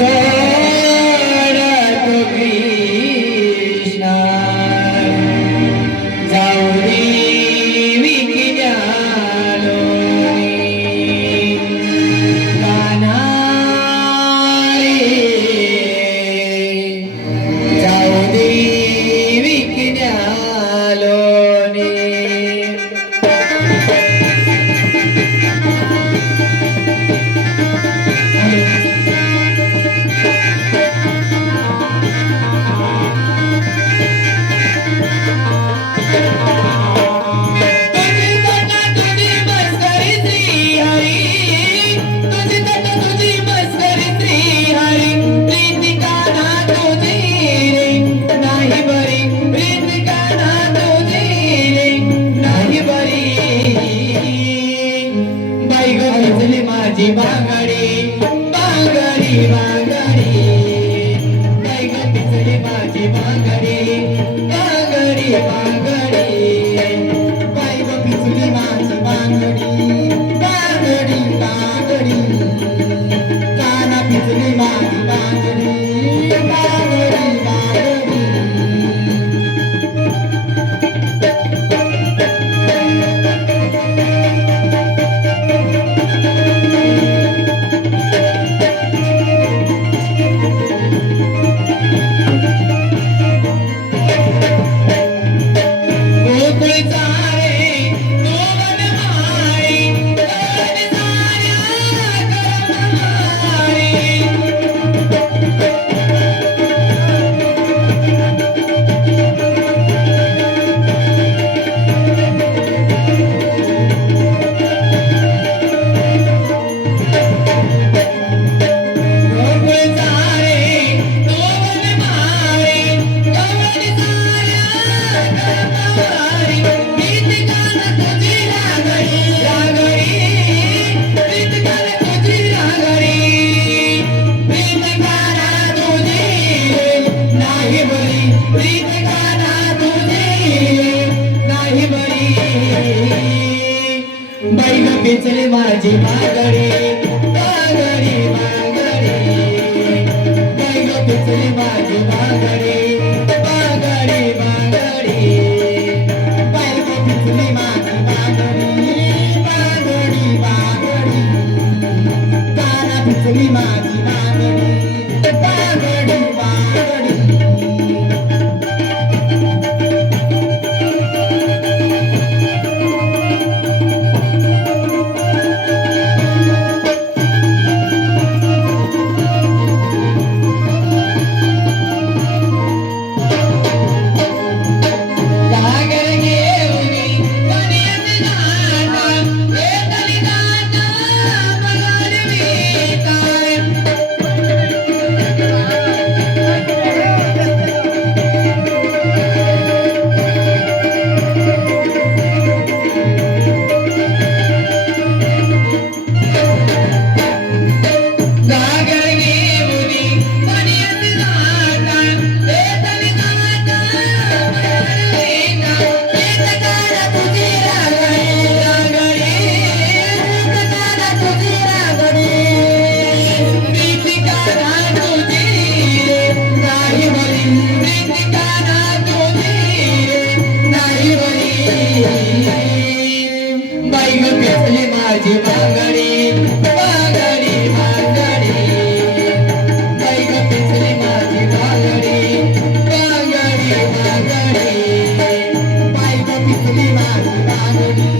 say ती बांगडी बांगडी बांगडी दैग पिसरी माझी बांगडी बांगडी बांगडी बैल पिचले माझी मागडी मागडी मागडी बैल पिचले माझी मागडी माझी बांगडी बांगडी बांगडी बैग पिचली माझी बांगडी बांगडी बांगडी बैग पिचली माझी बांगडी